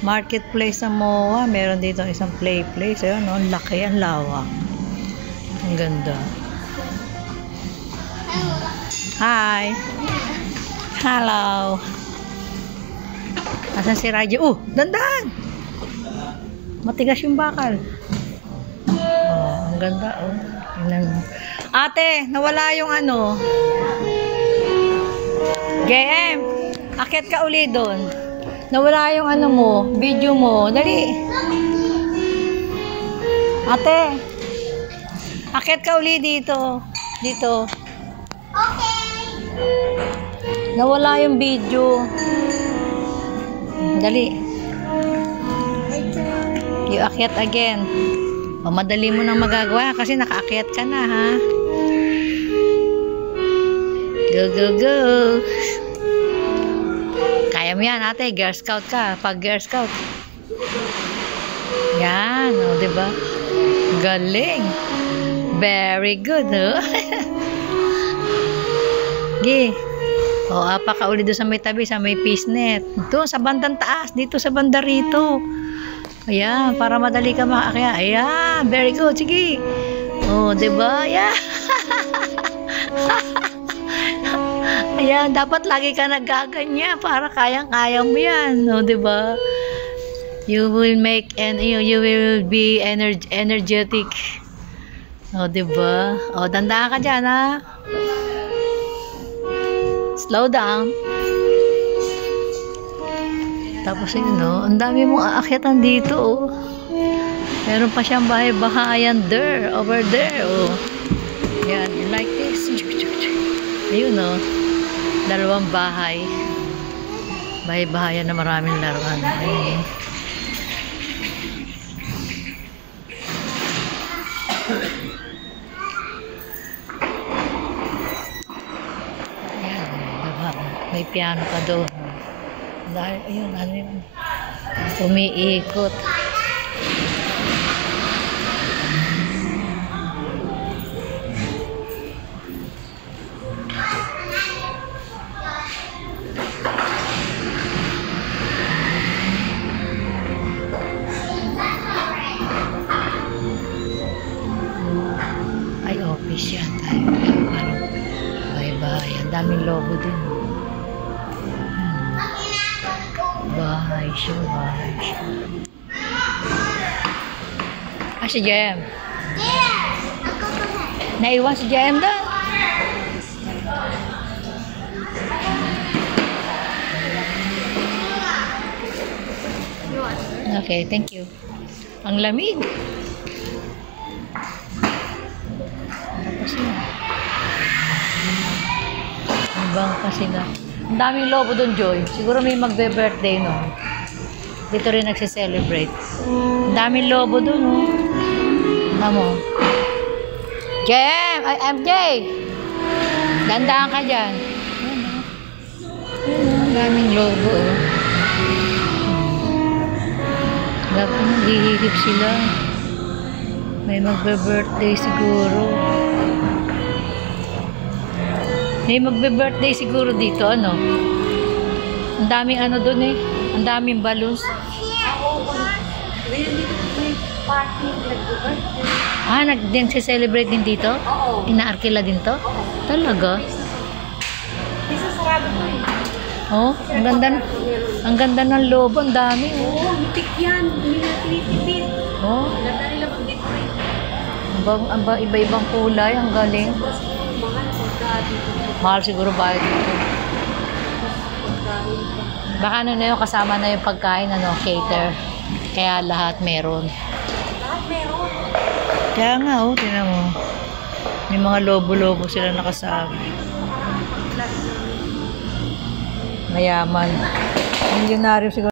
Marketplace ng MOA. Meron dito isang play place. Ayun, no? Ang laki, ang lawak. Ang ganda. Hi! Hello! Asan si Raja? Dandan! Matigas yung bakal. Ang ganda, Tingnan mo. Ate, nawala yung ano. JM, akit ka uli doon. Nawala yung ano mo, video mo. Dali. Ate, akit ka uli dito. Dito. Okay. Nawala yung video. Dali. You akyat again. Madali mo nang magagawa kasi nakaakyat ka na, ha? Go, go, go. Kaya mo yan, ate. Girl Scout ka. Pag Girl Scout. Yan, diba? Galing. Very good, no? Gi. Apa ka uli doon sa may tabi, sa may peace net. Ito, sa bandang taas. Dito sa banda rito. Ayan, para madali ka makakaya. Ayan, very good. Sige. Diba? Ayan. Ayan, dapat lagi ka nagaganya para kayang-kaya mo yan. Diba? You will make and you will be energetic. Diba? Dandaan ka dyan, ha? Slow down. Tapos yun, ang dami mong aakyatan dito, Meron pa siyang bahay-bahayan there, over there, Yan, you like this? Ayun, dalawang bahay. Bahay-bahayan na maraming laruan. Ayun. May piano pa doon. Dahil, ayun, umiikot. Ay, office yan. Bye-bye. Ang daming logo din. Bahay siya. Si JM. Naiwan si JM doon. Okay, thank you. Ang lamig. Tapos na. Ang bangka sila. Ang daming lobo doon, Joy. Siguro may magbe-birthday, no? Dito rin nagse-celebrate. Ang daming lobo doon, Tamo. JM! Ay, MJ! Dandaan ka dyan. Ang daming lobo, Dapat naghihihip sila. May magbe-birthday siguro. May magbe-birthday siguro dito, Ang daming doon, Ang daming balloons. May party nag-birthday. Nag-celebrate din dito? Oo. Inaarkila din to? Oo. Talaga? Isa sarado mo Ang ganda ng lobo, ang dami, Mitik yan. Hindi na tinitipid. Ganda nila mag-decorate. Iba-ibang kulay, ang galing. Mahal siguro bayad dito. Baka na yung kasama na yung pagkain, cater. Kaya lahat meron. Lahat meron. Kaya nga, tingnan mo. May mga lobo-lobo sila nakasama. Mayaman. Milyonaryo siguro.